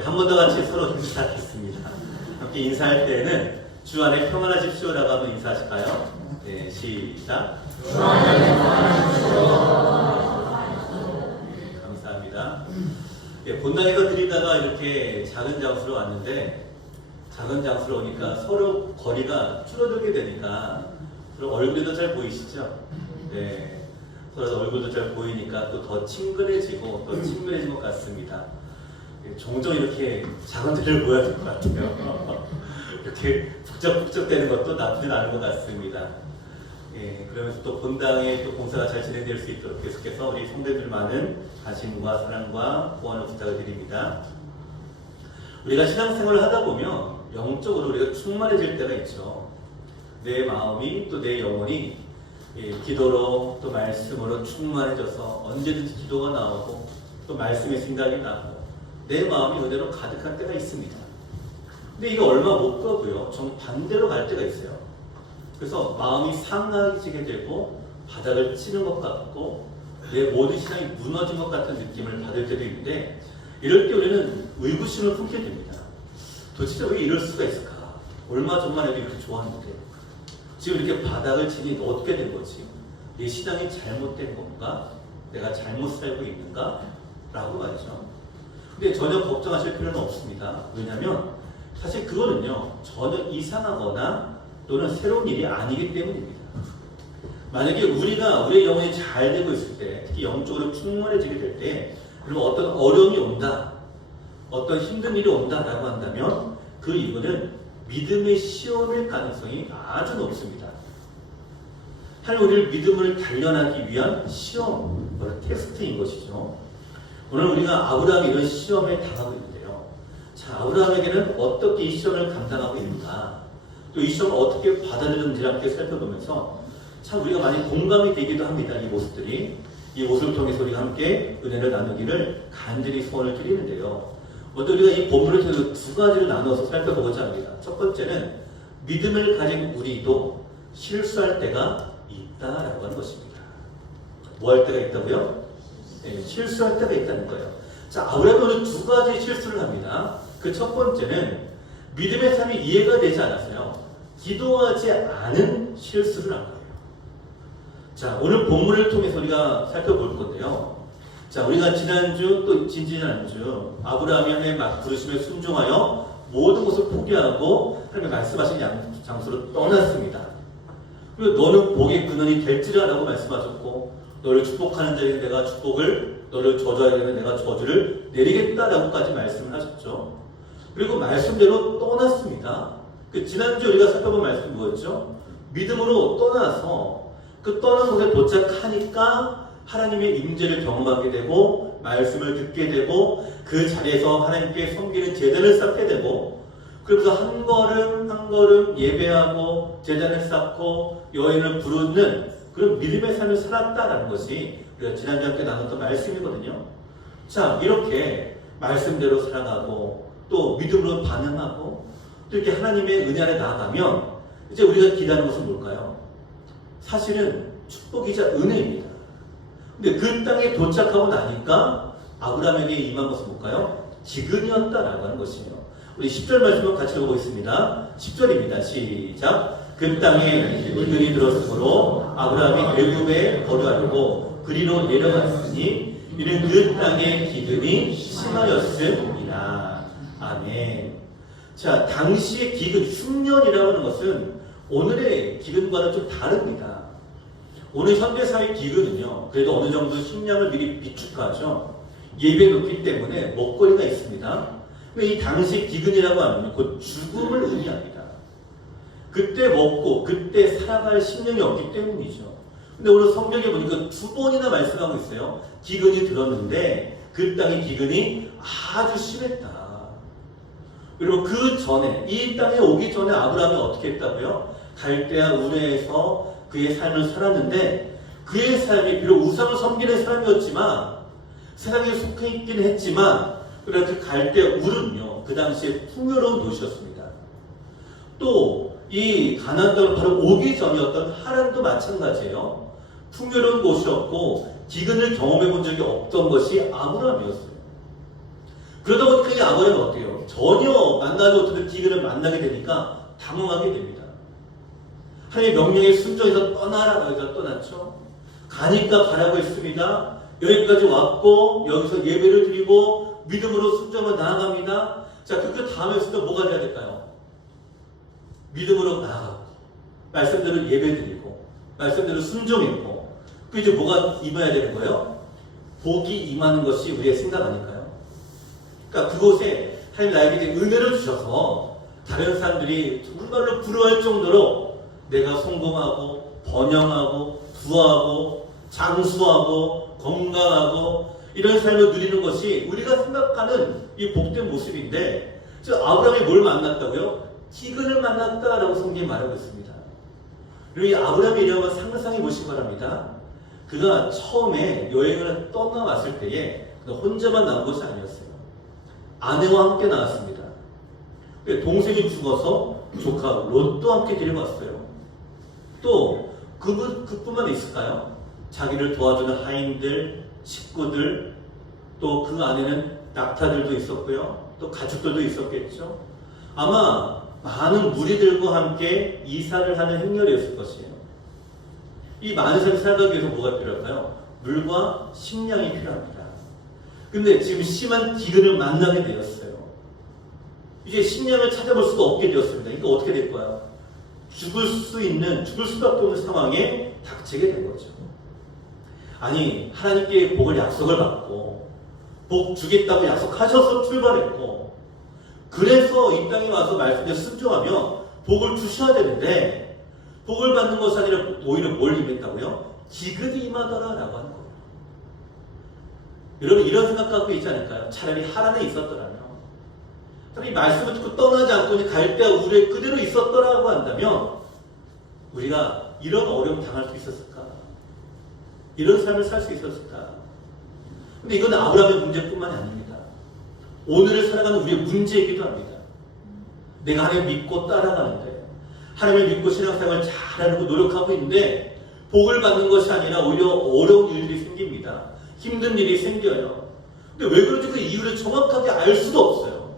한 번 더 같이 서로 인사하겠습니다. 함께 인사할 때는 주 안에 평안하십시오라고 한번 인사하실까요? 네, 시작. 주 안에 감사합니다. 네, 본당에서 드리다가 이렇게 작은 장소로 왔는데, 작은 장소로 오니까 서로 거리가 줄어들게 되니까 서로 얼굴도 잘 보이시죠? 네, 서로 얼굴도 잘 보이니까 또 더 친근해지고 더 친밀해진 것 같습니다. 종종 이렇게 작은 데를 보여야 될 것 같아요. 이렇게 북적북적 되는 것도 나쁘진 않은 것 같습니다. 예, 그러면서 또 본당에 또 공사가 잘 진행될 수 있도록 계속해서 우리 성도들 많은 관심과 사랑과 후원을 부탁을 드립니다. 우리가 신앙생활을 하다 보면 영적으로 우리가 충만해질 때가 있죠. 내 마음이 또 내 영혼이 기도로 또 말씀으로 충만해져서 언제든지 기도가 나오고 또 말씀의 생각이 나고 내 마음이 그대로 가득한 때가 있습니다. 근데 이게 얼마 못 가고요. 정반대로 갈 때가 있어요. 그래서 마음이 상하해지게 되고 바닥을 치는 것 같고 내 모든 신앙이 무너진 것 같은 느낌을 받을 때도 있는데, 이럴 때 우리는 의구심을 품게 됩니다. 도대체 왜 이럴 수가 있을까? 얼마 전만 해도 이렇게 좋았는데 지금 이렇게 바닥을 치니 어떻게 된 거지? 내 신앙이 잘못된 건가? 내가 잘못 살고 있는가? 라고 말이죠. 근데 전혀 걱정하실 필요는 없습니다. 왜냐하면 사실 그거는요, 전혀 이상하거나 또는 새로운 일이 아니기 때문입니다. 만약에 우리가 우리의 영혼이 잘 되고 있을 때, 특히 영적으로 충만해지게 될 때, 그리고 어떤 어려움이 온다, 어떤 힘든 일이 온다라고 한다면 그 이유는 믿음의 시험일 가능성이 아주 높습니다. 하나님 우리를 믿음을 단련하기 위한 시험, 바로 테스트인 것이죠. 오늘 우리가 아브라함이 이런 시험에 당하고 있는데요. 자, 아브라함에게는 어떻게 이 시험을 감당하고 있는가, 또 이 시험을 어떻게 받아들였는지를 함께 살펴보면서 참 우리가 많이 공감이 되기도 합니다. 이 모습들이. 이 모습을 통해서 우리가 함께 은혜를 나누기를 간절히 소원을 드리는데요. 먼저 우리가 이 본문을 통해서 두 가지를 나눠서 살펴보고자 합니다. 첫 번째는 믿음을 가진 우리도 실수할 때가 있다라고 하는 것입니다. 뭐 할 때가 있다고요? 네, 실수할 때가 있다는 거예요. 자, 아브라함은 오늘 두 가지 실수를 합니다. 그 첫 번째는 믿음의 삶이 이해가 되지 않아서요, 기도하지 않은 실수를 한 거예요. 자, 오늘 본문을 통해서 우리가 살펴볼 건데요. 자, 우리가 지난주 또 지난주 아브라함이 하나님의 막 부르심에 순종하여 모든 것을 포기하고 하나님의 말씀하신 장소로 떠났습니다. 그리고 너는 복의 근원이 될지라 라고 말씀하셨고, 너를 축복하는 자에게 내가 축복을, 너를 저주하는 자에게 내가 저주를 내리겠다라고까지 말씀을 하셨죠. 그리고 말씀대로 떠났습니다. 그 지난주 우리가 살펴본 말씀이 뭐였죠? 믿음으로 떠나서 그 떠난 곳에 도착하니까 하나님의 임재를 경험하게 되고 말씀을 듣게 되고 그 자리에서 하나님께 섬기는 제단을 쌓게 되고, 그러면서 한 걸음 한 걸음 예배하고 제단을 쌓고 여인을 부르는 그런 믿음의 삶을 살았다라는 것이 우리가 지난주에 함께 나눴던 말씀이거든요. 자, 이렇게 말씀대로 살아가고 또 믿음으로 반응하고 또 이렇게 하나님의 은혜 안에 나아가면 이제 우리가 기다리는 것은 뭘까요? 사실은 축복이자 은혜입니다. 근데 그 땅에 도착하고 나니까 아브라함에게 임한 것은 뭘까요? 기근이었다라고 하는 것이에요. 우리 10절 말씀을 같이 읽어보겠습니다. 10절입니다. 시작. 그 땅에 기근이 들었으므로 아브라함이 애굽에 거류하려고 그리로 내려갔으니 이는 그 땅에 기근이 심하였음이라. 아멘. 자, 당시의 기근, 흉년이라고 하는 것은 오늘의 기근과는 좀 다릅니다. 오늘 현대사회 기근은요, 그래도 어느 정도 식량을 미리 비축하죠. 예배에 놓기 때문에 먹거리가 있습니다. 근데 이 당시 기근이라고 하면 곧 죽음을 의미합니다. 그때 먹고 그때 살아갈 식량이 없기 때문이죠. 근데 오늘 성경에 보니까 두 번이나 말씀하고 있어요. 기근이 들었는데 그 땅의 기근이 아주 심했다. 그리고 그 전에, 이 땅에 오기 전에 아브라함이 어떻게 했다고요? 갈대아 우르에서 그의 삶을 살았는데, 그의 삶이 비록 우상을 섬기는 사람이었지만, 세상에 속해 있긴 했지만, 그래서 그 갈대아 우르는요, 그 당시에 풍요로운 도시였습니다. 또 이 가나안 땅을 바로 오기 전이었던 하란도 마찬가지예요. 풍요로운 곳이었고 기근을 경험해 본 적이 없던 것이 아브라함이었어요. 그러다 보니까 이 아브라함은 어때요? 전혀 만나지 못하는 기근을 만나게 되니까 당황하게 됩니다. 하나님의 명령에 순종해서 떠나라고 해서 떠났죠. 가니까 가라고 했습니다. 여기까지 왔고 여기서 예배를 드리고 믿음으로 순종을 나아갑니다. 자, 그 다음에서도 뭐가 돼야 될까요? 믿음으로 나아가고 말씀대로 예배드리고 말씀대로 순종했고 그 이제 뭐가 임해야 되는 거예요? 복이 임하는 것이 우리의 생각 아닐까요? 그러니까 그곳에 하나님 나에게 이제 은혜를 주셔서 다른 사람들이 정말로 부러워할 정도로 내가 성공하고 번영하고 부하고 장수하고 건강하고 이런 삶을 누리는 것이 우리가 생각하는 이 복된 모습인데 아브라함이 뭘 만났다고요? 기근을 만났다라고 성경이 말하고 있습니다. 그리고 이 아브라함의 이름을 상상해 보시기 바랍니다. 그가 처음에 여행을 떠나왔을 때에 혼자만 나온 것이 아니었어요. 아내와 함께 나왔습니다. 동생이 죽어서 조카 롯도 함께 데리고 왔어요. 또 그뿐만 있을까요? 자기를 도와주는 하인들, 식구들, 또 그 안에는 낙타들도 있었고요. 또 가축들도 있었겠죠. 아마 많은 무리들과 함께 이사를 하는 행렬이었을 것이에요. 이 많은 사람이 살아가기 위해서 뭐가 필요할까요? 물과 식량이 필요합니다. 근데 지금 심한 기근을 만나게 되었어요. 이제 식량을 찾아볼 수가 없게 되었습니다. 그러니까 어떻게 될 거야? 죽을 수밖에 없는 상황에 닥치게 된 거죠. 아니, 하나님께 복을 약속을 받고 복 주겠다고 약속하셔서 출발했고 그래서 이 땅에 와서 말씀에 순종하며 복을 주셔야 되는데 복을 받는 것이 아니라 오히려 뭘 임했다고요? 기근이 임하더라 라고 하는 거예요. 여러분 이런 생각 갖고 있지 않을까요? 차라리 하란에 있었더라면 차라리 말씀을 듣고 떠나지 않고 갈 때 우리의 그대로 있었더라고 한다면 우리가 이런 어려움 당할 수 있었을까? 이런 삶을 살 수 있었을까? 근데 이건 아브라함의 문제뿐만이 아닙니다. 오늘을 살아가는 우리의 문제이기도 합니다. 내가 하나님 믿고 따라가는데 하나님을 믿고 신앙생활을 잘하려고 노력하고 있는데 복을 받는 것이 아니라 오히려 어려운 일들이 생깁니다. 힘든 일이 생겨요. 근데 왜 그런지 그 이유를 정확하게 알 수도 없어요.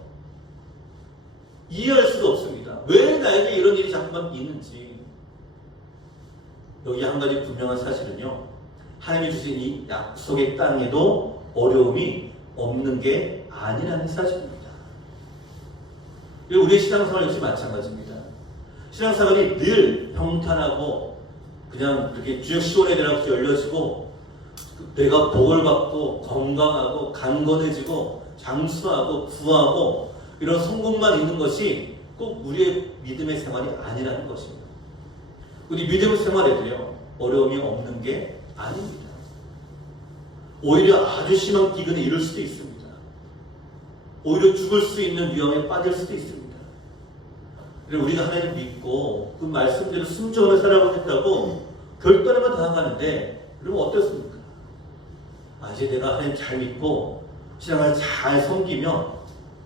이해할 수도 없습니다. 왜 나에게 이런 일이 자꾸만 있는지. 여기 한 가지 분명한 사실은요. 하나님이 주신 이 약속의 땅에도 어려움이 없는 게 아니라는 사실입니다. 우리의 신앙생활 역시 마찬가지입니다. 신앙생활이 늘 평탄하고 그냥 그렇게 주역 시원해되라고 열려지고 내가 복을 받고 건강하고 강건해지고 장수하고 부하고 이런 성공만 있는 것이 꼭 우리의 믿음의 생활이 아니라는 것입니다. 우리 믿음의 생활에도요 어려움이 없는 게 아닙니다. 오히려 아주 심한 기근에 이를 수도 있습니다. 오히려 죽을 수 있는 위험에 빠질 수도 있습니다. 그리고 우리가 하나님 믿고 그 말씀대로 순종하며 살아보겠다고 결단에만 나아가는데 그러면 어떻습니까? 이제 내가 하나님 잘 믿고 신앙을 잘 섬기며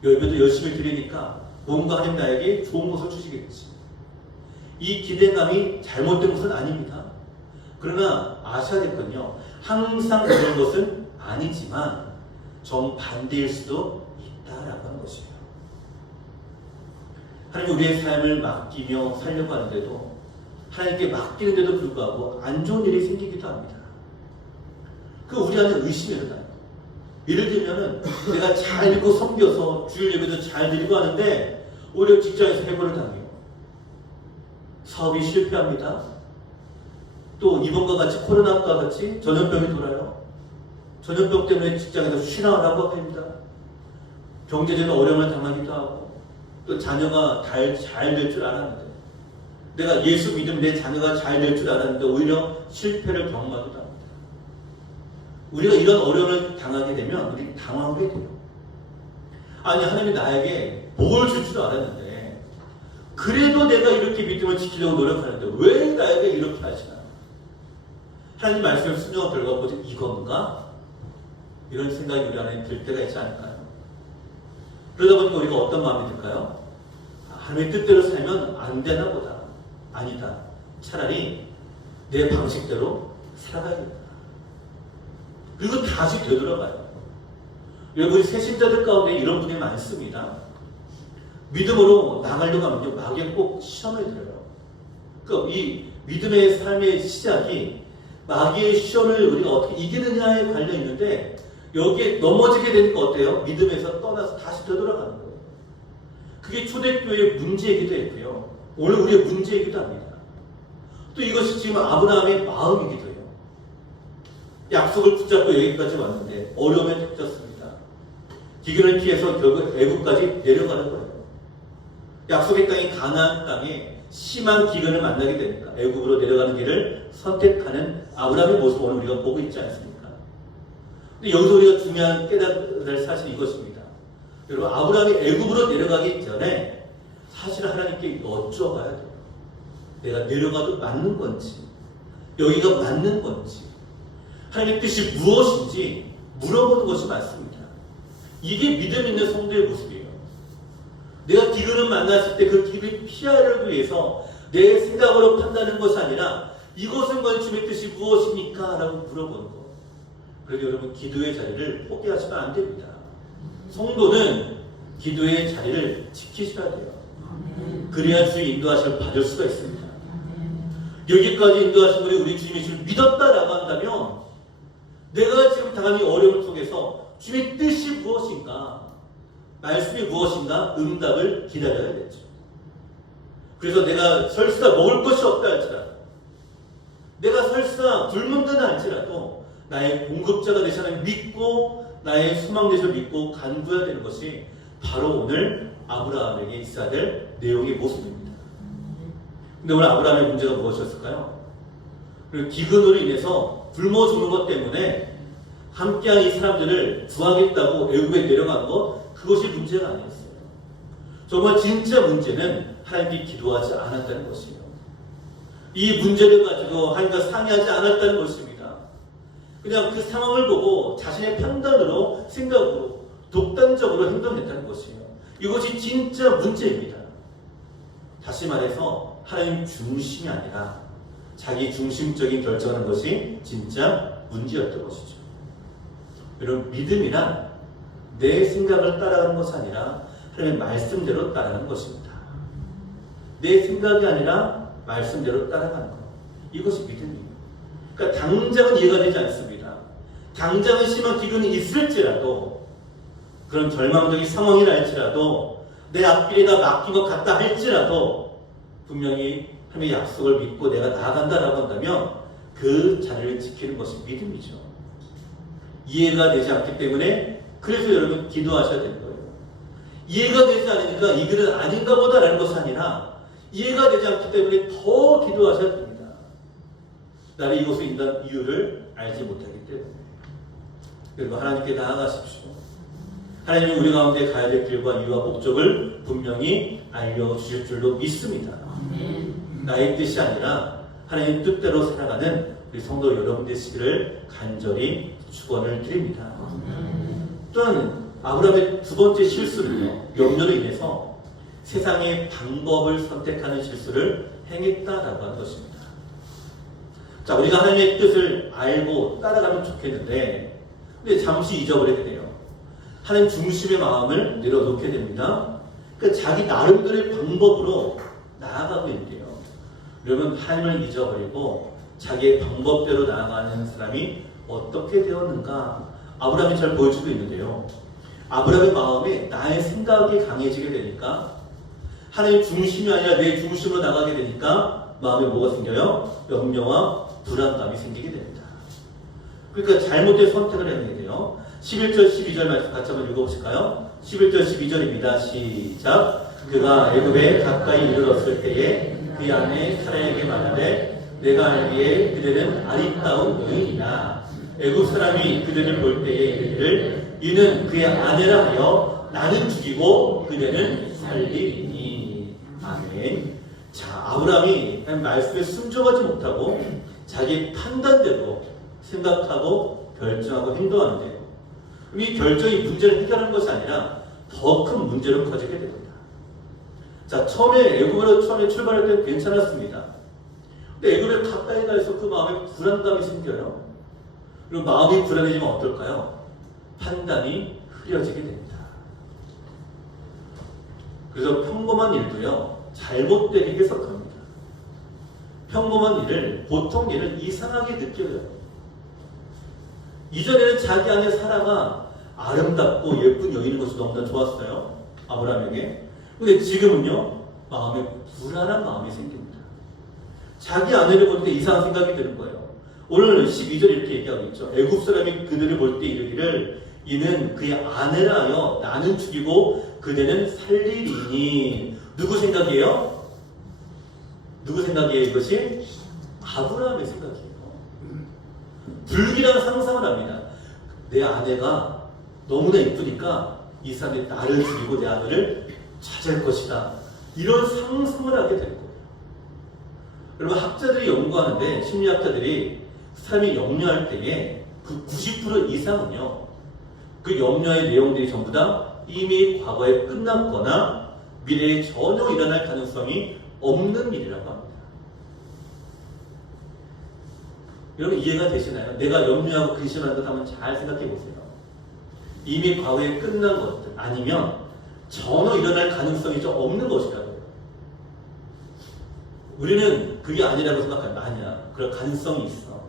예배도 열심히 드리니까 뭔가 하나님 나에게 좋은 것을 주시겠지. 이 기대감이 잘못된 것은 아닙니다. 그러나 아셔야 될 건요. 항상 그런 것은 아니지만 정반대일 수도 있다라고 하는 것이에요. 하나님 우리의 삶을 맡기며 살려고 하는데도 하나님께 맡기는데도 불구하고 안 좋은 일이 생기기도 합니다. 그 우리 안에 의심이 일어나요. 예를 들면은 내가 잘 믿고 섬겨서 주일 예배도 잘 드리고 하는데 오히려 직장에서 해고를 당해요. 사업이 실패합니다. 또 이번과 같이 코로나과 같이 전염병이 돌아요. 전염병 때문에 직장에서 쉬나을 하고 합니다. 경제적인 어려움을 당하기도 하고 또 자녀가 잘 될 줄 알았는데 내가 예수 믿으면 내 자녀가 잘 될 줄 알았는데 오히려 실패를 경험하기도 합니다. 우리가 이런 어려움을 당하게 되면 우리 당황하게 돼요. 아니 하나님이 나에게 복을 줄 줄 알았는데 그래도 내가 이렇게 믿음을 지키려고 노력하는데 왜 나에게 이렇게 하시나? 하나님 말씀을 순종한 결과 보지 이건가? 이런 생각이 우리 안에 들 때가 있지 않을까요? 그러다 보니까 우리가 어떤 마음이 들까요? 하나님의 뜻대로 살면 안 되나 보다. 아니다. 차라리 내 방식대로 살아가야겠다. 그리고 다시 되돌아가요. 여러분 새신자들 가운데 이런 분이 많습니다. 믿음으로 나가려고 하면요, 마귀에 꼭 시험을 들어요. 그러니까 이 믿음의 삶의 시작이 마귀의 시험을 우리가 어떻게 이기느냐에 관련 있는데, 여기에 넘어지게 되니까 어때요? 믿음에서 떠나서 다시 되돌아가는 거예요. 그게 초대교회의 문제이기도 했고요, 오늘 우리의 문제이기도 합니다. 또 이것이 지금 아브라함의 마음이기도 해요. 약속을 붙잡고 여기까지 왔는데 어려움에 닥쳤습니다. 기근을 피해서 결국 애굽까지 내려가는 거예요. 약속의 땅인 가나안 땅에 심한 기근을 만나게 되니까 애굽으로 내려가는 길을 선택하는 아브라함의 모습을 오늘 우리가 보고 있지 않습니까? 근데 여기서 우리가 중요한 깨달아야 할 사실이 이것입니다. 여러분, 아브라함이 애굽으로 내려가기 전에 사실 하나님께 여쭤봐야 돼요. 내가 내려가도 맞는 건지, 여기가 맞는 건지, 하나님의 뜻이 무엇인지 물어보는 것이 맞습니다. 이게 믿음 있는 성도의 모습이에요. 내가 기근을 만났을 때 그 기근을 피하려고 위해서 내 생각으로 판단하는 것이 아니라 이것은 건 주님의 뜻이 무엇입니까? 라고 물어보는 것. 그래서 여러분, 기도의 자리를 포기하시면 안 됩니다. 성도는 기도의 자리를 지키셔야 돼요. 그래야 주의 인도하심을 받을 수가 있습니다. 여기까지 인도하신 분이 우리 주님의 주를 믿었다라고 한다면, 내가 지금 당한 이 어려움을 통해서 주님의 뜻이 무엇인가, 말씀이 무엇인가 응답을 기다려야 되죠. 그래서 내가 설사 먹을 것이 없다 할지라도, 내가 설사 굶는다 할지라도 나의 공급자가 되시 하나님 믿고 나의 소망 되시를 믿고 간구해야 되는 것이 바로 오늘 아브라함에게 있어야 될 내용의 모습입니다. 근데 오늘 아브라함의 문제가 무엇이었을까요? 기근으로 인해서 굶어 죽는 것 때문에 함께한 이 사람들을 구하겠다고 애굽에 내려간 것, 그것이 문제가 아니었어요. 정말 진짜 문제는 하나님께 기도하지 않았다는 것이에요. 이 문제를 가지고 하나님과 상의하지 않았다는 것입니다. 그냥 그 상황을 보고 자신의 판단으로, 생각으로 독단적으로 행동했다는 것이에요. 이것이 진짜 문제입니다. 다시 말해서 하나님 중심이 아니라 자기 중심적인 결정하는 것이 진짜 문제였던 것이죠. 여러분, 믿음이란 내 생각을 따라가는 것이 아니라 하나님의 말씀대로 따라가는 것입니다. 내 생각이 아니라 말씀대로 따라가는 것, 이것이 믿음이에요. 그러니까 당장은 이해가 되지 않습니다. 당장은 심한 기근이 있을지라도, 그런 절망적인 상황이라 할지라도, 내 앞길에다 맡긴 것 같다 할지라도 분명히 하나님의 약속을 믿고 내가 나아간다라고 한다면 그 자리를 지키는 것이 믿음이죠. 이해가 되지 않기 때문에, 그래서 여러분 기도하셔야 되는 거예요. 이해가 되지 않으니까 이 길은 아닌가 보다라는 것이 아니라 이해가 되지 않기 때문에 더 기도하셔야 됩니다. 나는 이곳에 있는 이유를 알지 못하기 때문에. 그리고 하나님께 나아가십시오. 하나님이 우리 가운데 가야 될 길과 이유와 목적을 분명히 알려주실 줄로 믿습니다. 나의 뜻이 아니라 하나님 뜻대로 살아가는 우리 성도 여러분 되시기를 간절히 축원을 드립니다. 또한 아브라함의 두 번째 실수는요, 염려로 인해서 세상의 방법을 선택하는 실수를 행했다라고 하는 것입니다. 자, 우리가 하나님의 뜻을 알고 따라가면 좋겠는데, 근데 잠시 잊어버리게 돼요. 하나님 중심의 마음을 내려놓게 됩니다. 그러니까 자기 나름대로의 방법으로 나아가고 있는데요. 여러분, 하나님을 잊어버리고 자기의 방법대로 나아가는 사람이 어떻게 되었는가, 아브라함이 잘 보여주고 있는데요. 아브라함의 마음에 나의 생각이 강해지게 되니까, 하나님 중심이 아니라 내 중심으로 나가게 되니까 마음에 뭐가 생겨요? 염려와 불안감이 생기게 됩니다. 그러니까 잘못된 선택을 하게 돼요. 11절 12절 말씀 같이 한번 읽어보실까요? 11절 12절입니다. 시작. 그가 애굽에 가까이 이르렀을 때에 그 아내 사라에게 말하되 내가 알기에 그들은 아리따운 여인이나 애굽 사람이 그들을 볼 때에 이르기를 이는 그의 아내라 하여 나는 죽이고 그대는 살리리니. 아멘. 자, 아브라함이 말씀에 순종하지 못하고 자기 판단대로 생각하고 결정하고 행동하는데, 이 결정이 문제를 해결하는 것이 아니라 더 큰 문제로 커지게 됩니다. 자, 애굽으로 처음에 출발할 때는 괜찮았습니다. 근데 애굽에 가까이 가서 그 마음에 불안감이 생겨요. 그리고 마음이 불안해지면 어떨까요? 판단이 흐려지게 됩니다. 그래서 평범한 일도요, 잘못되게 해석합니다. 평범한 일을, 보통 일을 이상하게 느껴요. 이전에는 자기 안에 사라가 아름답고 예쁜 여인인 것이 너무나 좋았어요. 아브라함에게. 근데 지금은요, 마음에 불안한 마음이 생깁니다. 자기 아내를 볼 때 이상한 생각이 드는 거예요. 오늘 12절 이렇게 얘기하고 있죠. 애굽 사람이 그들을 볼 때 이르기를 이는 그의 아내라 하여 나는 죽이고 그대는 살리리니. 누구 생각이에요? 누구 생각이에요 이것이? 아브라함의 생각이에요. 불길한 상상을 합니다. 내 아내가 너무나 이쁘니까 이 사람이 나를 죽이고 내 아내를 찾을 것이다. 이런 상상을 하게 되는 거예요. 여러분, 학자들이 연구하는데, 심리학자들이 사람이 염려할 때에 그 90% 이상은요, 그 염려의 내용들이 전부 다 이미 과거에 끝났거나 미래에 전혀 일어날 가능성이 없는 일이라고 합니다. 여러분, 이해가 되시나요? 내가 염려하고 근심하는 것 한번 잘 생각해 보세요. 이미 과거에 끝난 것들, 아니면 전혀 일어날 가능성이 좀 없는 것이라고요. 우리는 그게 아니라고 생각합니다. 아니야. 그럴 가능성이 있어.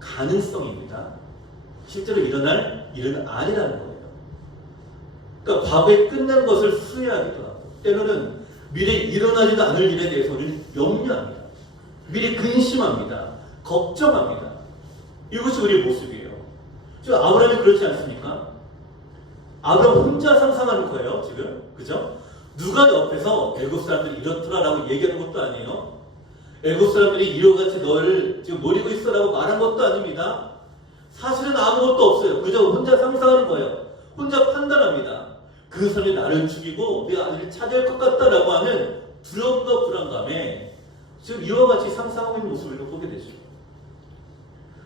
가능성입니다. 실제로 일어날 일은 아니라는 거예요. 그러니까 과거에 끝난 것을 후회하기도 하고, 때로는 미래에 일어나지도 않을 일에 대해서 우리는 염려합니다. 미래에 근심합니다. 걱정합니다. 이것이 우리의 모습이에요. 지금 아브라함이 그렇지 않습니까? 아브라함 혼자 상상하는 거예요, 지금. 그죠? 누가 옆에서 애굽 사람들이 이렇더라라고 얘기하는 것도 아니에요. 애굽 사람들이 이러같이 너를 지금 노리고 있어라고 말한 것도 아닙니다. 사실은 아무것도 없어요. 그저 혼자 상상하는 거예요. 혼자 판단합니다. 그 사람이 나를 죽이고 내 아들을 차지할 것 같다라고 하는 두려움과 불안감에 지금 이와 같이 상상하고 있는 모습을 보게 되죠.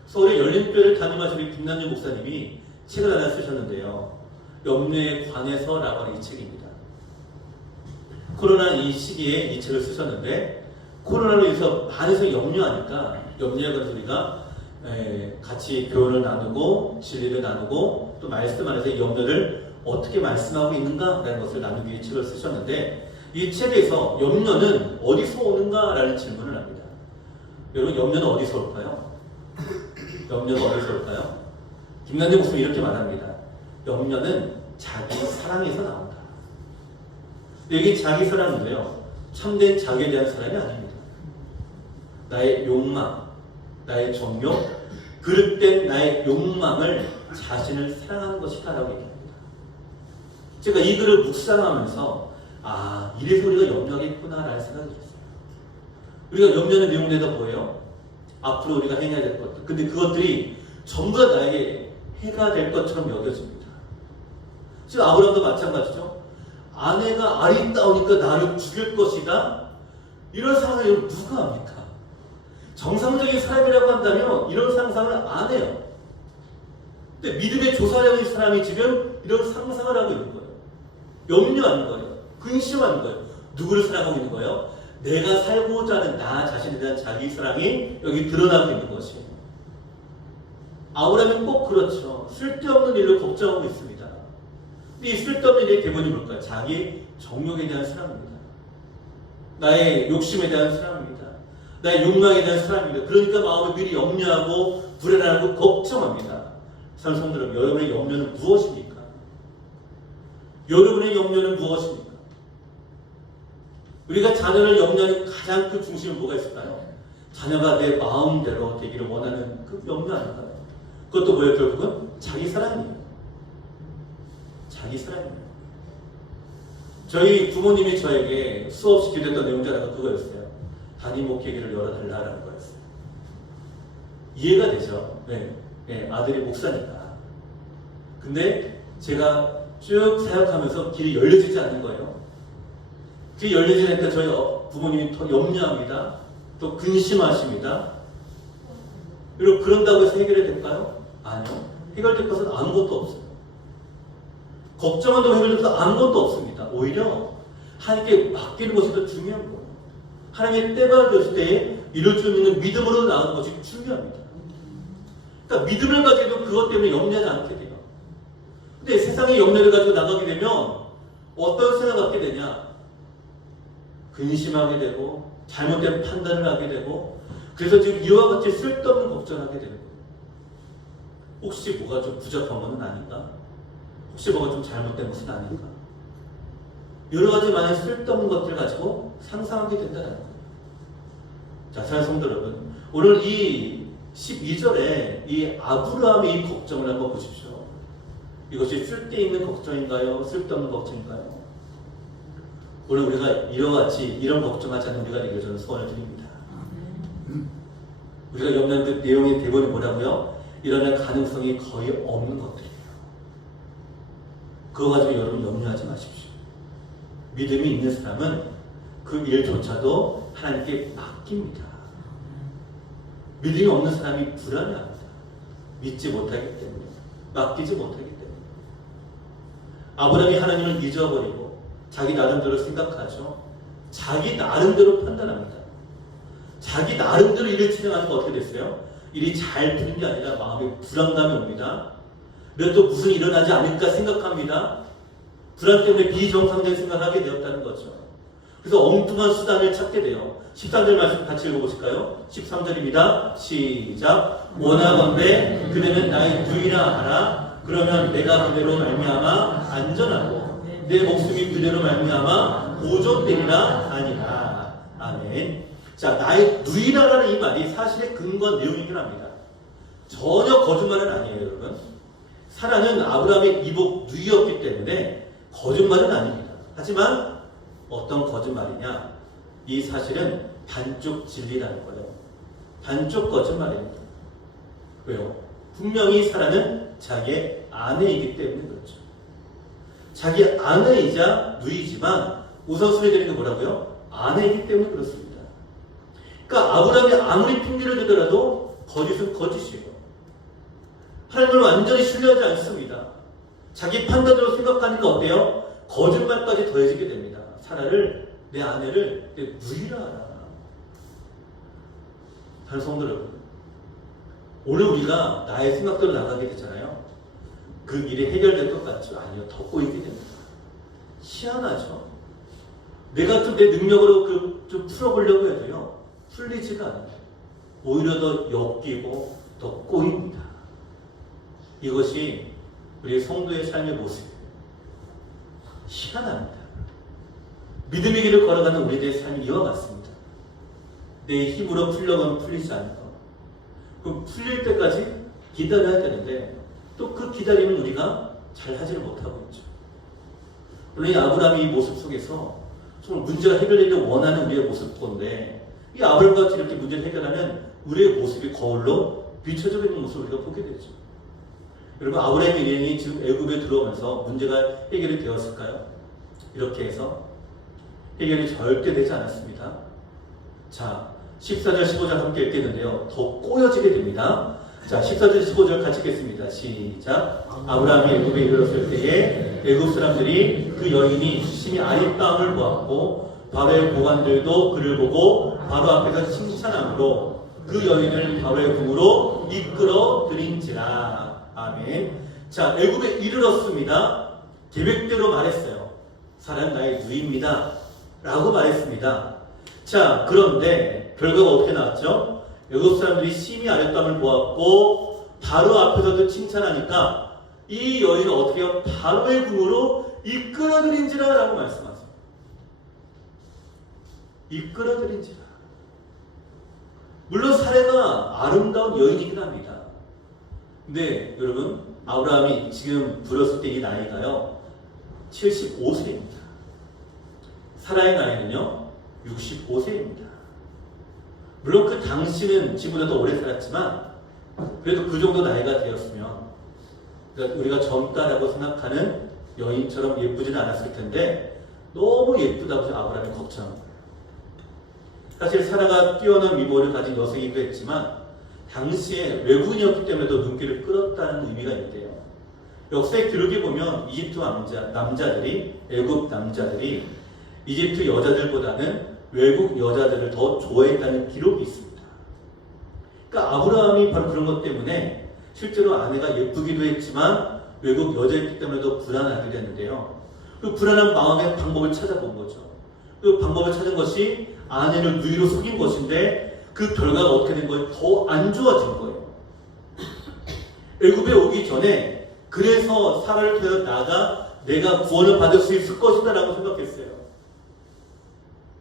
서울의 열린교회를 담임하시는 김남준 목사님이 책을 하나 쓰셨는데요. 염려에 관해서라고 하는 이 책입니다. 코로나 이 시기에 이 책을 쓰셨는데, 코로나로 인해서 많은 사람이 염려하니까, 염려에 관해서 우리가 같이 교훈을 나누고 진리를 나누고 또 말씀 안에서 이 염려를 어떻게 말씀하고 있는가라는 것을 나누기 위해 책을 쓰셨는데, 이 책에서 염려는 어디서 오는가라는 질문을 합니다. 여러분, 염려는 어디서 올까요? 염려는 어디서 올까요? 김남준 목사님이 이렇게 말합니다. 염려는 자기 사랑에서 나온다. 여기 자기 사랑은요, 참된 자기에 대한 사랑이 아닙니다. 나의 욕망, 나의 정욕, 그릇된 나의 욕망을 자신을 사랑하는 것이다 라고 얘기합니다. 제가 이 글을 묵상하면서 이래서 우리가 염려하겠구나 라는 생각이 들었어요. 우리가 염려하는 내용들이 다 뭐예요? 앞으로 우리가 해야 될 것들. 근데 그것들이 전부 다 나에게 해가 될 것처럼 여겨집니다. 지금 아브라함도 마찬가지죠. 아내가 아리따우니까 나를 죽일 것이다. 이런 상상을 누가 합니까? 정상적인 사람이라고 한다면 이런 상상을 안 해요. 근데 믿음의 조사력인 사람이 지금 이런 상상을 하고 있는 거예요. 염려하는 거예요. 근심하는 거예요. 누구를 사랑하고 있는 거예요? 내가 살고자 하는 나 자신에 대한 자기 사랑이 여기 드러나고 있는 것이에요. 아브라함은 꼭 그렇죠. 쓸데없는 일로 걱정하고 있습니다. 근데 이 쓸데없는 일의 대본이 뭘까요? 자기 정욕에 대한 사랑입니다. 나의 욕심에 대한 사랑입니다. 나의 욕망에 대한 사랑입니다. 그러니까 마음을 미리 염려하고 불안하고 걱정합니다. 성도 여러분, 여러분의 염려는 무엇입니까? 여러분의 염려는 무엇입니까? 우리가 자녀를 염려하는 가장 큰 중심은 뭐가 있을까요? 자녀가 내 마음대로 되기를 원하는 그 염려 아닐까요? 그것도 뭐예요? 결국은 자기 사랑이에요. 자기 사랑이에요. 저희 부모님이 저에게 수없이 기도했던 내용 중 하나가 그거였어요. 담임 목회기를 열어달라는 거였어요. 이해가 되죠? 네, 아들이 목사니까. 근데 제가 쭉 사역하면서 길이 열려지지 않는 거예요. 길이 열리지 않으니까 저희 부모님이 더 염려합니다. 또 근심하십니다. 그리고 그런다고 해서 해결이 될까요? 아니요. 해결될 것은 아무것도 없어요. 걱정한다고 해결될 것은 아무것도 없습니다. 오히려 하나님께 맡기는 것이 더 중요한 거예요. 하나님의 때가 되었을 때 이룰 수 있는 믿음으로 나가는 것이 중요합니다. 그러니까 믿음을 가지고 그것 때문에 염려하지 않게 돼요. 근데 세상의 염려를 가지고 나가게 되면 어떤 생각을 갖게 되냐? 근심하게 되고 잘못된 판단을 하게 되고 그래서 지금 이와 같이 쓸데없는 걱정을 하게 되는 거예요. 혹시 뭐가 좀 부족한 것은 아닌가? 혹시 뭐가 좀 잘못된 것은 아닌가? 여러 가지 많은 쓸데없는 것들을 가지고 상상하게 된다는 거예요. 자, 사랑하는 성도 여러분, 오늘 이 12절에 이 아브라함의 이 걱정을 한번 보십시오. 이것이 쓸데있는 걱정인가요? 쓸데없는 걱정인가요? 오늘 우리가 이와 같이 이런 걱정하지 않는 우리가 되기를 저는 소원을 드립니다. 우리가 염려한 그 내용의 대본이 뭐라고요? 일어날 가능성이 거의 없는 것들이에요. 그거 가지고 여러분 염려하지 마십시오. 믿음이 있는 사람은 그 일조차도 하나님께 맡깁니다. 믿음이 없는 사람이 불안해합니다. 믿지 못하기 때문에, 맡기지 못하기 때문에. 아브라함이 하나님을 잊어버리고 자기 나름대로 생각하죠. 자기 나름대로 판단합니다. 자기 나름대로 일을 진행하는 거 어떻게 됐어요? 일이 잘 풀린 게 아니라 마음에 불안감이 옵니다. 그래도 또 무슨 일이 일어나지 않을까 생각합니다. 불안 때문에 비정상적인 생각을 하게 되었다는 거죠. 그래서 엉뚱한 수단을 찾게 돼요. 13절 말씀 같이 읽어보실까요? 13절입니다. 시작. 원하건대 그대는 나의 누이라 하라. 그러면 내가 그대로 말미암아 안전하고 내 목숨이 그대로 말미암아 보존되리라 아니라. 아멘. 자, 나의 누이라라는 이 말이 사실의 근거 내용이긴 합니다. 전혀 거짓말은 아니에요, 여러분. 사라는 아브라함의 이복 누이였기 때문에 거짓말은 아닙니다. 하지만 어떤 거짓말이냐? 이 사실은 반쪽 진리라는 거예요. 반쪽 거짓말입니다. 왜요? 분명히 사라는 자기의 아내이기 때문에 그렇죠. 자기 아내이자 누이지만 우선순위 드리는 게 뭐라고요? 아내이기 때문에 그렇습니다. 그러니까 아브라함이 아무리 핑계를 대더라도 거짓은 거짓이에요. 하나님을 완전히 신뢰하지 않습니다. 자기 판단으로 생각하니까 어때요? 거짓말까지 더해지게 됩니다. 사라를, 내 아내를 내 누이라 하라. 다른 성도 여러분, 오늘 우리가 나의 생각대로 나가게 되잖아요. 그 일이 해결될 것 같죠? 아니요, 더 꼬이게 됩니다. 희한하죠? 내가 좀 내 능력으로 좀 풀어보려고 해도요, 풀리지가 않아요. 오히려 더 엮이고 더 꼬입니다. 이것이 우리 성도의 삶의 모습이에요. 희한합니다. 믿음의 길을 걸어가는 우리들의 삶이 이와 같습니다. 내 힘으로 풀려면 풀리지 않고 그 풀릴 때까지 기다려야 되는데 또 그 기다림을 우리가 잘 하지를 못하고 있죠. 물론 이 아브라함이 이 모습 속에서 정말 문제가 해결되기를 원하는 우리의 모습 건데 이 아브라함과 같이 이렇게 문제를 해결하는 우리의 모습이 거울로 비춰져 있는 모습을 우리가 보게 되죠. 여러분, 아브라함의 인생이 지금 애굽에 들어오면서 문제가 해결이 되었을까요? 이렇게 해서 해결이 절대 되지 않았습니다. 자, 14절 15절 함께 읽겠는데요. 더 꼬여지게 됩니다. 자, 14절 15절 같이 읽겠습니다. 시작. 아브라함이 애굽에 이르렀을 때에 애굽 사람들이 그 여인이 심히 아리따움을 보았고 바로의 보관들도 그를 보고 바로 앞에서 칭찬함으로 그 여인을 바로의 궁으로 이끌어 들인지라. 아멘. 자, 애굽에 이르렀습니다. 계획대로 말했어요. 사라는 나의 누이입니다 라고 말했습니다. 자, 그런데 결과가 어떻게 나왔죠? 애굽 사람들이 심히 아랫담을 보았고 바로 앞에서도 칭찬하니까 이 여인은 어떻게 해요? 바로의 궁으로 이끌어들인지라 라고 말씀하세요. 이끌어들인지라. 물론 사례가 아름다운 여인이긴 합니다. 근데 여러분, 아브라함이 지금 부렸을 때 이 나이가요 75세입니다. 사라의 나이는요 65세입니다. 물론 그 당시는 지금보다 더 오래 살았지만 그래도 그 정도 나이가 되었으면 그러니까 우리가 젊다라고 생각하는 여인처럼 예쁘지는 않았을 텐데 너무 예쁘다고 아브라함이 걱정한 거예요. 사실 사라가 뛰어난 미모를 가진 여성이기도 했지만 당시에 외국인이었기 때문에도 눈길을 끌었다는 의미가 있대요. 역사의 기록에 보면 이집트 남자들이 애굽 남자들이 이집트 여자들보다는 외국 여자들을 더 좋아했다는 기록이 있습니다. 그러니까 아브라함이 바로 그런 것 때문에 실제로 아내가 예쁘기도 했지만 외국 여자였기 때문에 더 불안하게 됐는데요. 그 불안한 마음의 방법을 찾아본 거죠. 그 방법을 찾은 것이 아내를 누이로 속인 것인데 그 결과가 어떻게 된 거예요? 더 안 좋아진 거예요. 애굽에 오기 전에 그래서 사라를 데려 나가 내가 구원을 받을 수 있을 것이다 라고 생각했어요.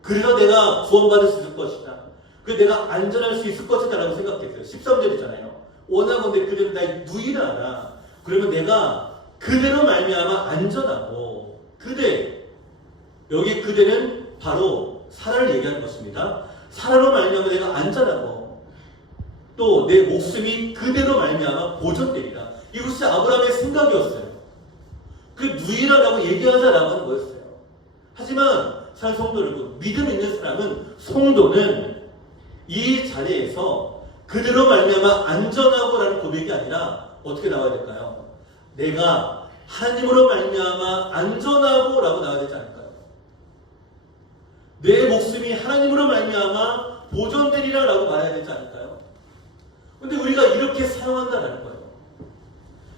그래서 내가 구원받을 수 있을 것이다. 그래서 내가 안전할 수 있을 것이다 라고 생각했어요. 13절이잖아요. 원하건대 그대는 나의 누이라 하라. 그러면 내가 그대로 말미암아 안전하고 그대, 여기 그대는 바로 사라를 얘기하는 것입니다. 사라로 말미암아 내가 안전하고 또 내 목숨이 그대로 말미암아 보존되리라. 이것이 아브라함의 생각이었어요. 그 누이라라고 얘기하자라고 하는 거였어요. 하지만 사실 성도 여러분, 믿음 있는 사람은, 성도는 이 자리에서 그대로 말미암아 안전하고라는 고백이 아니라 어떻게 나와야 될까요? 내가 하나님으로 말미암아 안전하고라고 나와야 되지 않을까요? 내 목숨이 하나님으로 말미암아 보존되리라라고 말해야 되지 않을까요? 근데 우리가 이렇게 사용한다라는 거예요.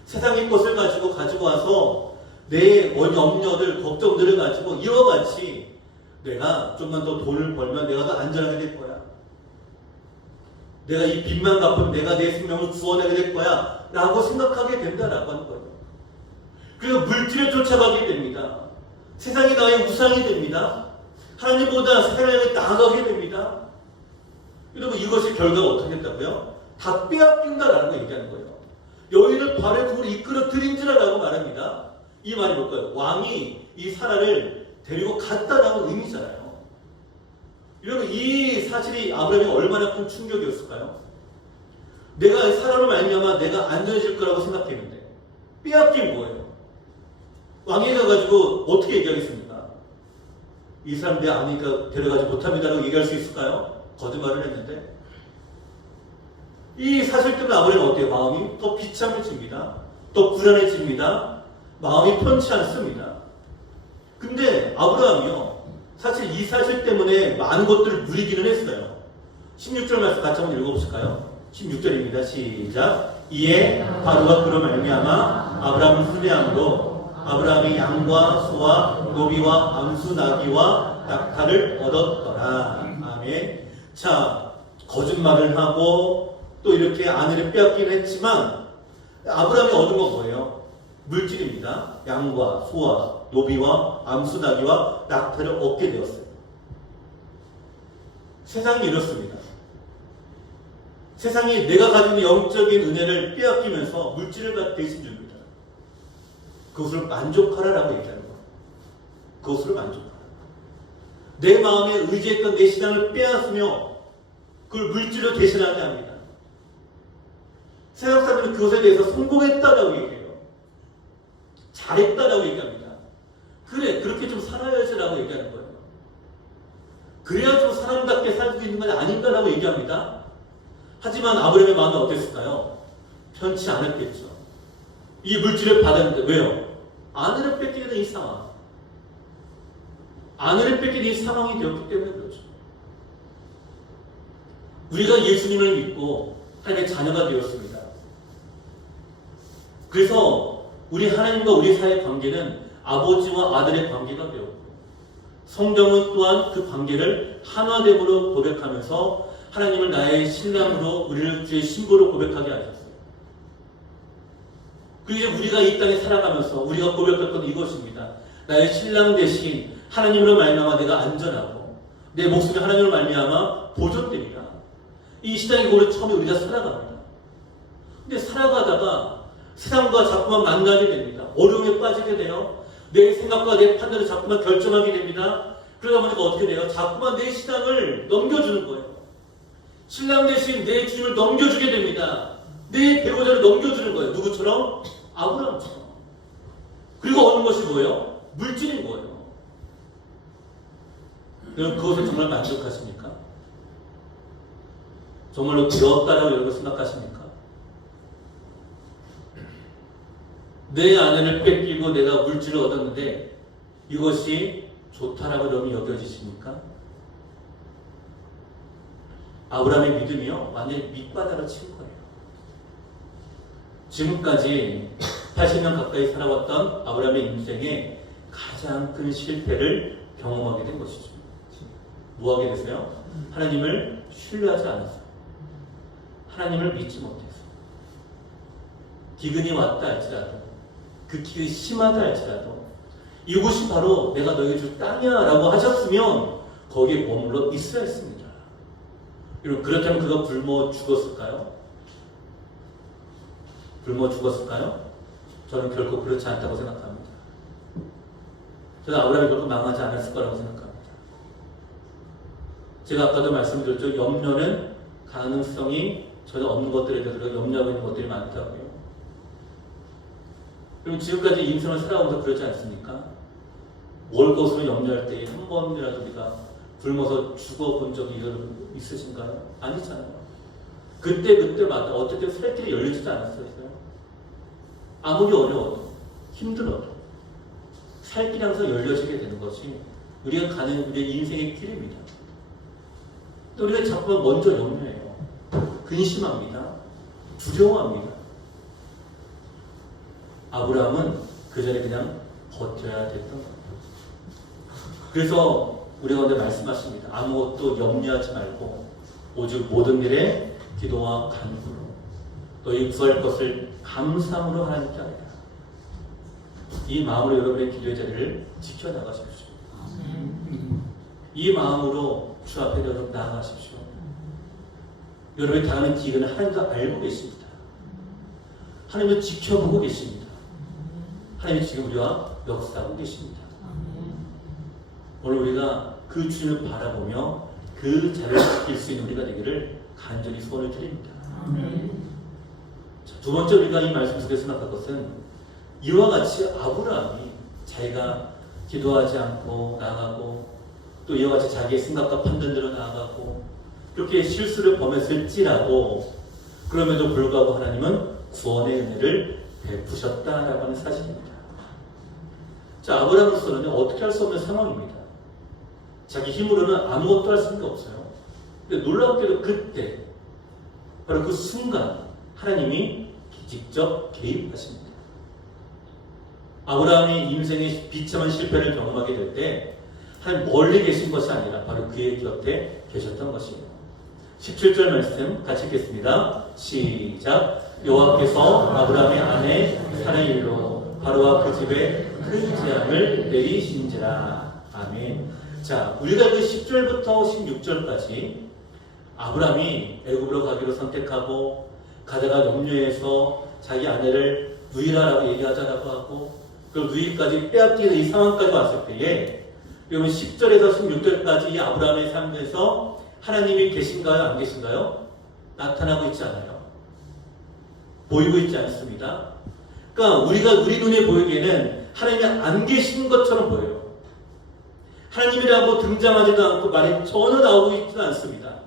세상의 것을 가지고 와서 내 염려들, 걱정들을 가지고 이와 같이 내가 좀만 더 돈을 벌면 내가 더 안전하게 될 거야. 내가 이 빚만 갚으면 내가 내 생명을 구원하게 될 거야. 라고 생각하게 된다라고 하는 거예요. 그리고 물질을 쫓아가게 됩니다. 세상이 나의 우상이 됩니다. 하나님보다 세상을 향해 나아가게 됩니다. 여러분, 이것이 결과가 어떻게 됐다고요? 다 빼앗긴다라는 거 얘기하는 거예요. 여인을 발의 품으로 이끌어 들인지라라고 말합니다. 이 말이 뭘까요? 왕이 이 사라를 데리고 갔다라는 의미잖아요. 여러분, 이 사실이 아브라함이 얼마나 큰 충격이었을까요? 내가 사라로 말미암아 내가 안전해질 거라고 생각했는데 빼앗긴 거예요. 왕이 가가지고 어떻게 얘기하겠습니까? 이 사람 내 아내가 데려가지 못합니다라고 얘기할 수 있을까요? 거짓말을 했는데 이 사실 때문에 아브라함은 어때요? 마음이 더 비참해집니다. 더 불안해집니다. 마음이 편치 않습니다. 근데 아브라함이요, 사실 이 사실 때문에 많은 것들을 누리기는 했어요. 16절 말씀 같이 한번 읽어보실까요? 16절입니다. 시작. 이에 바로가 그로 말미암아 아브라함을 순례함으로 아브라함이 양과 소와 노비와 암수 나귀와 낙타를 얻었더라. 아멘. 자, 거짓말을 하고 또 이렇게 아내를 빼앗기는 했지만 아브라함이 얻은 건 뭐예요? 물질입니다. 양과 소와 노비와 암수 나귀와 낙타를 얻게 되었어요. 세상이 이렇습니다. 세상이 내가 가진 영적인 은혜를 빼앗기면서 물질을 대신 줍니다. 그것을 만족하라라고 얘기하는 거예요. 그것으로 만족하라. 내 마음에 의지했던 내 신앙을 빼앗으며 그걸 물질로 대신하게 합니다. 세상 사람들은 그것에 대해서 성공했다라고 얘기해요. 잘했다라고 얘기합니다. 그래, 그렇게 좀 살아야지라고 얘기하는 거예요. 그래야 좀 사람답게 살 수 있는 건 아닌가라고 얘기합니다. 하지만 아브라함의 마음은 어땠을까요? 편치 않았겠죠. 이 물질을 받았는데 왜요? 아내를 뺏기는 이 상황. 아내를 뺏기는 이 상황이 되었기 때문에 그렇죠. 우리가 예수님을 믿고 하나님의 자녀가 되었습니다. 그래서 우리 하나님과 우리 사이의 관계는 아버지와 아들의 관계가 되었고, 성경은 또한 그 관계를 하나됨으로 고백하면서 하나님을 나의 신랑으로 우리를 주의 신부로 고백하게 하셨어요. 그리고 우리가 이 땅에 살아가면서 우리가 고백했던 이것입니다. 나의 신랑 대신 하나님으로 말미암아 내가 안전하고 내 목숨이 하나님으로 말미암아 보존됩니다. 이 시장의 고를 처음에 우리가 살아갑니다. 근데 살아가다가 세상과 자꾸만 만나게 됩니다. 어려움에 빠지게 돼요. 내 생각과 내 판단을 자꾸만 결정하게 됩니다. 그러다 보니까 어떻게 돼요? 자꾸만 내 신앙을 넘겨주는 거예요. 신랑 대신 내 주님을 넘겨주게 됩니다. 내 배우자를 넘겨주는 거예요. 누구처럼? 아브라함처럼. 그리고 얻는 것이 뭐예요? 물질인 거예요. 여러분, 그것에 정말 만족하십니까? 정말로 되었다라고 여러분 생각하십니까? 내 아내를 뺏기고 내가 물질을 얻었는데 이것이 좋다라고 여러분 여겨지십니까? 아브라함의 믿음이요, 완전히 밑바닥을 친 거예요. 지금까지 80년 가까이 살아왔던 아브라함의 인생에 가장 큰 실패를 경험하게 된 것이죠. 뭐 하게 되세요? 하나님을 신뢰하지 않았어요. 하나님을 믿지 못해서. 기근이 왔다 할지라도, 그 기근이 심하다 할지라도, 이곳이 바로 내가 너에게 줄 땅이야 라고 하셨으면 거기에 머물러 있어야 했습니다. 여러분, 그렇다면 그가 굶어 죽었을까요? 굶어 죽었을까요? 저는 결코 그렇지 않다고 생각합니다. 저는 아브라함이 결코 망하지 않았을 거라고 생각합니다. 제가 아까도 말씀드렸죠. 염려는 가능성이 전혀 없는 것들에 대해서 우리가 염려하고 있는 것들이 많다고요. 그럼 지금까지 인생을 살아오면서 그러지 않습니까? 뭘 것으로 염려할 때에 한 번이라도 우리가 굶어서 죽어본 적이 있으신가요? 아니잖아요. 그때마다 어쨌든 살 길이 열리지도 않았어요. 아무리 어려워도 힘들어도 살 길이 항상 열려지게 되는 것이 우리가 가는 우리의 인생의 길입니다. 또 우리가 자꾸 먼저 염려해요. 근심합니다. 두려워합니다. 아브라함은 그 전에 그냥 버텨야 됐던 겁니다. 그래서 우리가 오늘 말씀하십니다. 아무것도 염려하지 말고 오직 모든 일에 기도와 간구로 너희 구할 것을 감사함으로 하나님께 하리라. 이 마음으로 여러분의 기도의 자리를 지켜나가십시오. 이 마음으로 주 앞에 여러분 나아가십시오. 여러분이 당하는 기근을 하나님도 알고 계십니다. 하나님을 지켜보고 계십니다. 하나님이 지금 우리와 역사하고 계십니다. 오늘 우리가 그 주님을 바라보며 그 자리를 지킬 수 있는 우리가 되기를 간절히 소원을 드립니다. 자, 두 번째 우리가 이 말씀 속에서 생각할 것은 이와 같이 아브라함이 자기가 기도하지 않고 나아가고 또 이와 같이 자기의 생각과 판단대로 나아가고 그렇게 실수를 범했을지라도 그럼에도 불구하고 하나님은 구원의 은혜를 베푸셨다라고 하는 사실입니다. 자, 아브라함으로서는 어떻게 할 수 없는 상황입니다. 자기 힘으로는 아무것도 할 수가 없어요. 근데 놀랍게도 그때 바로 그 순간 하나님이 직접 개입하십니다. 아브라함이 인생의 비참한 실패를 경험하게 될 때 하나님 멀리 계신 것이 아니라 바로 그의 곁에 계셨던 것이에요. 17절 말씀 같이 읽겠습니다. 시작. 여호와께서 아브라함의 아내 사라의 일로 바로와 그 집에 큰 재앙을 내리신지라. 아멘. 자, 우리가 그 10절부터 16절까지 아브라함이 애굽으로 가기로 선택하고 가다가 염려해서 자기 아내를 누이라라고 얘기하자라고 하고 그 누이까지 빼앗기는 이 상황까지 왔을 때에 여러분 10절에서 16절까지 이 아브라함의 삶에서 하나님이 계신가요? 안 계신가요? 나타나고 있지 않아요. 보이고 있지 않습니다. 그러니까 우리 눈에 보이기에는 하나님이 안 계신 것처럼 보여요. 하나님이라고 등장하지도 않고 말이 전혀 나오고 있지도 않습니다.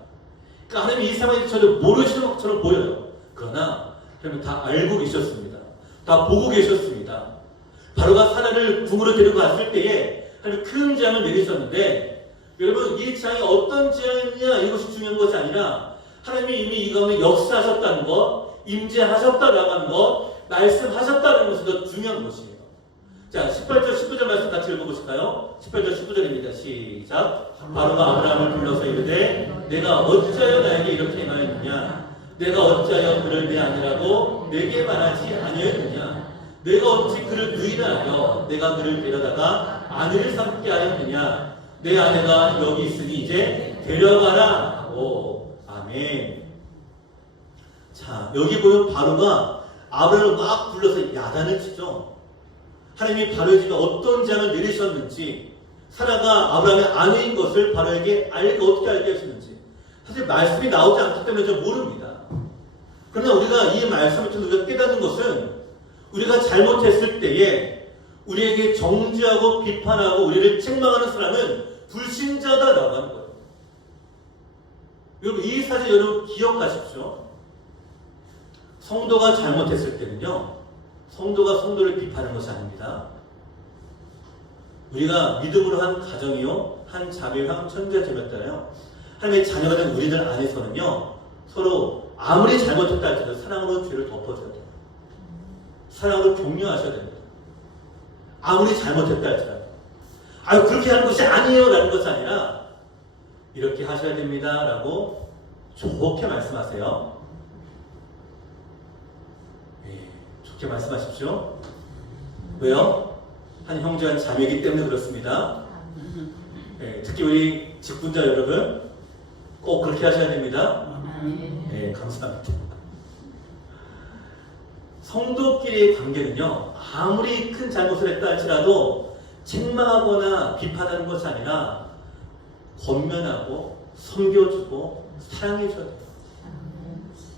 그러니까 하나님이 이 상황에 전혀 모르시는 것처럼 보여요. 그러나 하나님은 다 알고 계셨습니다. 다 보고 계셨습니다. 바로가 사라를 궁으로 데리고 갔을 때에 하나님 큰 재앙을 내리셨는데 여러분 이 재앙이 어떤 재앙이냐 이것이 중요한 것이 아니라 하나님이 이미 이 가운데 역사하셨다는 것, 임재하셨다라고 하는 것, 말씀하셨다는 것이 더 중요한 것이에요. 자, 18절, 19절 말씀 같이 읽어보실까요? 18절, 19절입니다. 시작. 바로가 아브라함을 불러서 이르되 내가 어찌하여 나에게 이렇게 행하였느냐? 내가 어찌하여 그를 내 아내라고 내게 말하지 아니하였느냐? 내가 어찌 그를 누이라 하여 내가 그를 데려다가 아내를 삼게 하였느냐? 내 아내가 여기 있으니 이제 데려가라 하고. 아멘. 자, 여기 보면 바로가 아브라함을 막 불러서 야단을 치죠. 하나님이 바로의 집에 어떤 재앙을 내리셨는지, 사라가 아브라함의 아내인 것을 바로에게 어떻게 알게 하시는지 사실 말씀이 나오지 않기 때문에 좀 모릅니다. 그러나 우리가 이 말씀을 통해 우리가 깨닫는 것은 우리가 잘못했을 때에 우리에게 정죄하고 비판하고 우리를 책망하는 사람은 불신자다라고 하는 거예요. 여러분 이 사실 여러분 기억하십시오. 성도가 잘못했을 때는요, 성도가 성도를 비판하는 것이 아닙니다. 우리가 믿음으로 한 가정이요, 한 자매요, 한 천자 되었잖아요. 하나님의 자녀가 된 우리들 안에서는요, 서로 아무리 잘못했다 할지라도 사랑으로 죄를 덮어줘야 돼요. 사랑으로 격려하셔야 됩니다. 아무리 잘못했다 할지라도. 아유, 그렇게 하는 것이 아니에요 라는 것이 아니라 이렇게 하셔야 됩니다 라고 좋게 말씀하세요. 예, 좋게 말씀하십시오. 왜요? 한 형제와 자매이기 때문에 그렇습니다. 예, 특히 우리 직분자 여러분 꼭 그렇게 하셔야 됩니다. 예, 감사합니다. 성도끼리의 관계는요, 아무리 큰 잘못을 했다 할지라도 책망하거나 비판하는 것이 아니라 권면하고 섬겨주고 사랑해줘야 돼요.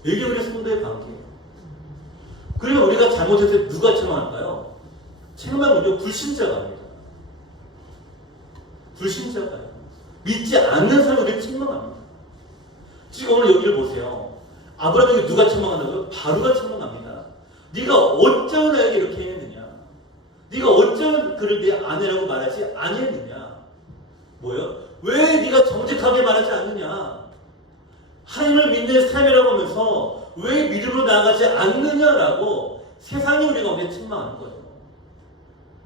이게 우리 성도의 관계예요. 그러면 우리가 잘못했을 때 누가 책망할까요? 책망은 우리가 불신자가 합니다. 불신자가요. 믿지 않는 사람을 우리가 책망합니다. 지금 오늘 여기를 보세요. 아브라함에게 누가 책망한다고요? 바로가 책망합니다. 네가 어쩌 나에게 이렇게 했느냐? 네가 어쩌 그를 내 아내라고 말하지 아니했느냐? 뭐예요? 왜 네가 정직하게 말하지 않느냐? 하나님을 믿는 삶이라고 하면서 왜 믿음으로 나아가지 않느냐라고 세상이 우리 가운데 책망하는 거예요.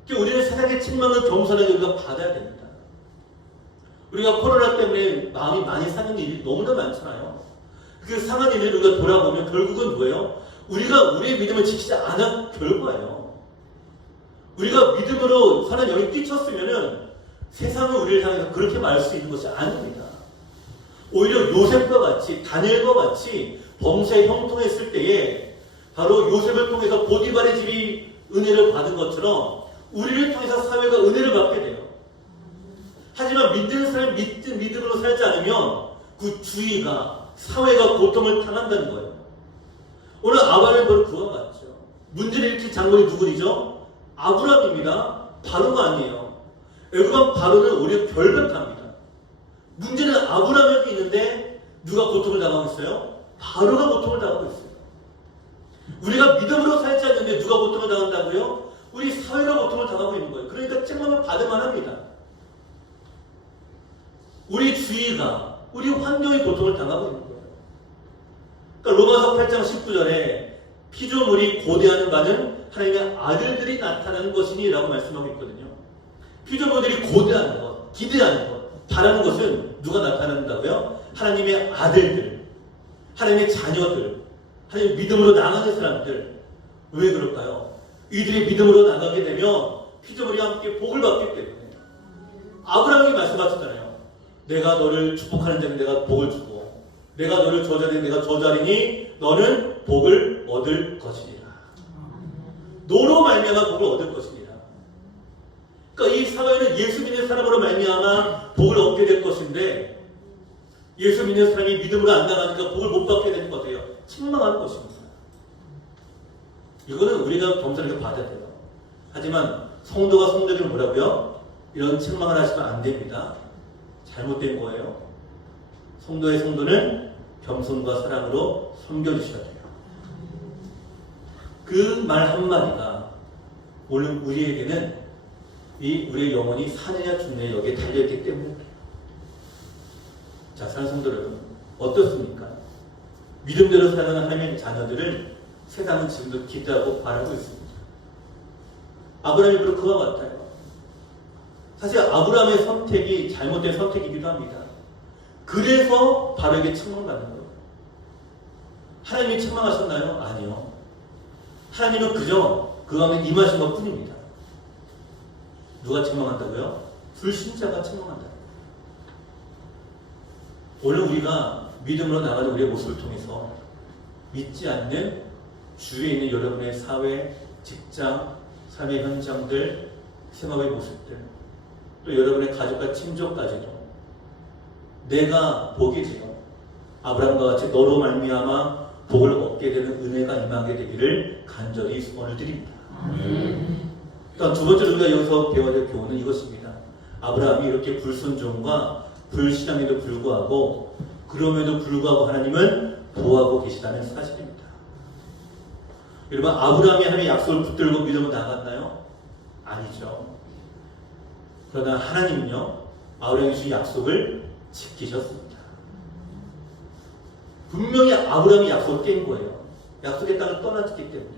그러니까 우리는 세상의 책망을 겸손하게 우리가 받아야 됩니다. 우리가 코로나 때문에 마음이 많이 상한 일이 너무나 많잖아요. 그 상한 일을 우리가 돌아보면 결국은 뭐예요? 우리가 우리의 믿음을 지키지 않은 결과예요. 우리가 믿음으로 선한 영이 뛰쳤으면은 세상은 우리를 향해서 그렇게 말할 수 있는 것이 아닙니다. 오히려 요셉과 같이 다니엘과 같이 범사에 형통했을 때에 바로 요셉을 통해서 보디발의 집이 은혜를 받은 것처럼 우리를 통해서 사회가 은혜를 받게 돼요. 하지만 믿는 사람이 믿음으로 살지 않으면 그 주위가 사회가 고통을 당한다는 거예요. 오늘 아브라함이 바로 그와 같죠. 문제를 일으킨 장본이 누구이죠? 아브라함입니다. 바로가 아니에요. 애굽왕 바로는 오히려 결백합니다. 문제는 아브라함에게 있는데 누가 고통을 당하고 있어요? 바로가 고통을 당하고 있어요. 우리가 믿음으로 살지 않는데 누가 고통을 당한다고요? 우리 사회가 고통을 당하고 있는 거예요. 그러니까 책망을 받을만 합니다. 우리 주위가, 우리 환경이 고통을 당하고 있는 거예요. 그러니까 로마서 8장 19절에 피조물이 고대하는 바는 하나님의 아들들이 나타나는 것이니 라고 말씀하고 있거든요. 피조물들이 고대하는 것, 기대하는 것, 바라는 것은 누가 나타난다고요? 하나님의 아들들, 하나님의 자녀들, 하나님의 믿음으로 나가는 사람들. 왜 그럴까요? 이들이 믿음으로 나가게 되면 피조물이 함께 복을 받기 때문에. 아브라함이 말씀하셨잖아요. 내가 너를 축복하는 자는 내가 복을 주고 내가 너를 저주하는 내가 저주하리니 너는 복을 얻을 것이니라. 너로 말미암아 복을 얻을 것이니라. 그러니까 이 사회는 예수 믿는 사람으로 말미암아 복을 얻게 될 것인데 예수 믿는 사람이 믿음으로 안 나가니까 복을 못 받게 되는 것 같아요. 책망하는 것입니다. 이거는 우리가 겸손하게 받아야 돼요. 하지만 성도가 성도들은 뭐라고요? 이런 책망을 하시면 안 됩니다. 잘못된 거예요. 성도의 성도는 겸손과 사랑으로 섬겨주셔야 돼요. 그 말 한마디가 오늘 우리에게는 우리의 영혼이 사느냐 죽느냐 여기에 달려있기 때문에 그래요. 자, 사랑하는 성도 여러분, 어떻습니까? 믿음대로 살아가는 하나님의 자녀들을 세상은 지금도 기대하고 바라고 있습니다. 아브라함이 바로 그와 같아요. 사실 아브라함의 선택이 잘못된 선택이기도 합니다. 그래서 바로에게 책망받는 거예요. 하나님이 책망하셨나요? 아니요. 하나님은 그저 그 가운데 임하신 것 뿐입니다. 누가 책망한다고요? 불신자가 책망한다. 오늘 우리가 믿음으로 나가는 우리의 모습을 통해서 믿지 않는 주위에 있는 여러분의 사회, 직장, 삶의 현장들, 생활의 모습들, 또 여러분의 가족과 친족까지도 내가 복이 되어 아브라함과 같이 너로 말미암아 복을 얻게 되는 은혜가 임하게 되기를 간절히 소원을 드립니다. 일단 두 번째로 우리가 여기서 배워야 될 교훈은 이것입니다. 아브라함이 이렇게 불순종과 불신앙에도 불구하고 그럼에도 불구하고 하나님은 보호하고 계시다는 사실입니다. 여러분, 아브라함이 하나님의 약속을 붙들고 믿음으로 나갔나요? 아니죠. 그러나 하나님은요, 아브라함이 주신 약속을 지키셨습니다. 분명히 아브라함이 약속을 깬 거예요. 약속의 땅을 떠났기 때문에.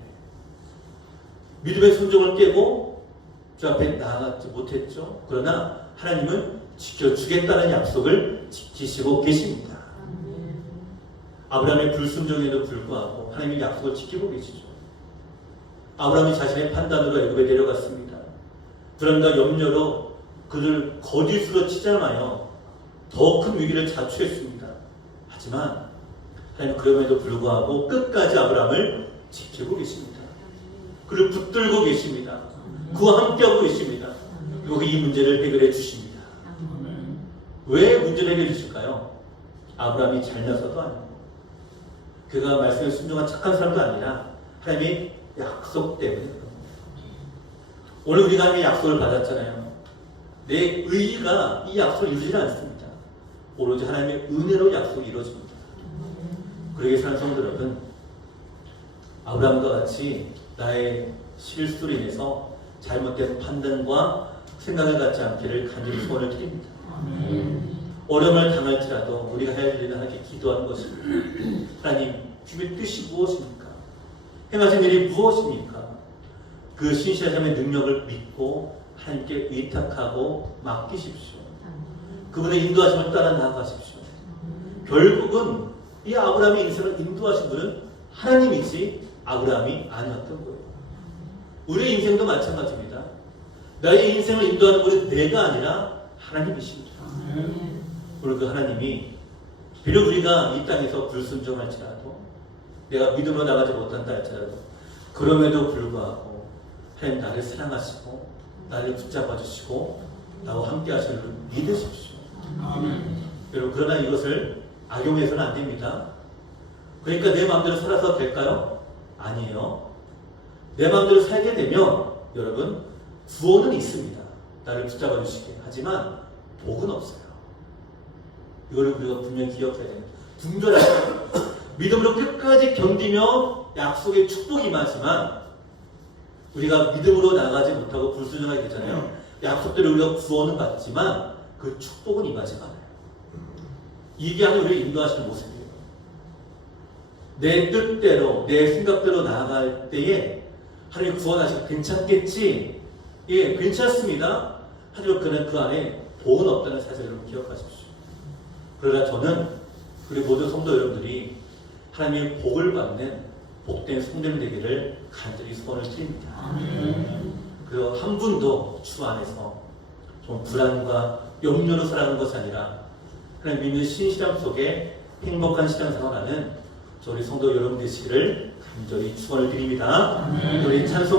믿음의 순종을 깨고 주 앞에 나아가지 못했죠. 그러나 하나님은 지켜주겠다는 약속을 지키시고 계십니다. 아브라함의 불순종에도 불구하고 하나님의 약속을 지키고 계시죠. 아브라함이 자신의 판단으로 애굽에 내려갔습니다. 불안과 염려로 그를 거짓으로 치장하여 더 큰 위기를 자초했습니다. 하지만 하나님 그럼에도 불구하고 끝까지 아브라함을 지키고 계십니다. 그를 붙들고 계십니다. 그와 함께하고 계십니다. 그리고 이 문제를 해결해 주십니다. 왜 문제를 해결해 주실까요? 아브라함이 잘나서도 아니고 그가 말씀에 순종한 착한 사람도 아니라 하나님의 약속 때문에 그런 겁니다. 오늘 우리가 하나님의 약속을 받았잖아요. 내 의의가 이 약속을 이루지 않습니다. 오로지 하나님의 은혜로 약속이 이루어집니다. 그러기 위해서 성도 여러분, 아브라함과 같이 나의 실수로 인해서 잘못된 판단과 생각을 갖지 않기를 간절히 소원을 드립니다. 어려움을 당할지라도 우리가 해야 될 일은 하나님께 기도하는 것입니다. 하나님, 주님의 뜻이 무엇입니까? 행하신 일이 무엇입니까? 그 신실하심의 능력을 믿고 하나님께 의탁하고 맡기십시오. 그분의 인도하심을 따라 나아가십시오. 결국은 이 아브라함의 인생을 인도하신 분은 하나님이지 아브라함이 아니었던 거예요. 우리의 인생도 마찬가지입니다. 나의 인생을 인도하는 분은 내가 아니라 하나님이십니다. 그리고 그 하나님이 비록 우리가 이 땅에서 불순종할지라도 내가 믿음으로 나가지 못한다 할지라도 그럼에도 불구하고 하나님 나를 사랑하시고 나를 붙잡아 주시고 나와 함께 하시는 줄 믿으십시오. 여러분, 그러나 이것을 악용해서는 안 됩니다. 그러니까 내 마음대로 살아서 될까요? 아니에요. 내 마음대로 살게 되면 여러분 구원은 있습니다. 나를 붙잡아 주시게. 하지만 복은 없어요. 이거를 우리가 분명히 기억해야 됩니다. 분별하세요. 믿음으로 끝까지 견디며 약속의 축복이 임하지만 우리가 믿음으로 나가지 못하고 불순종하게 되잖아요. 약속대로 우리가 구원은 받지만 그 축복은 임하지 않아요. 이게 하나님 우리를 인도하시는 모습이에요. 내 뜻대로 내 생각대로 나아갈 때에 하나님 구원하시고 괜찮겠지? 예, 괜찮습니다. 하지만 그는 그 안에 복은 없다는 사실을 여러분 기억하십시오. 그러나 저는 우리 모든 성도 여러분들이 하나님의 복을 받는 복된 성도님 되기를 간절히 소원을 드립니다. 그리고 한 분도 주 안에서 좀 불안과 염려로 살아가는 것이 아니라 하나님 믿는 신실함 속에 행복한 신앙생활하는 우리 성도 여러분 되시기를 간절히 축원을 드립니다. 우리 찬송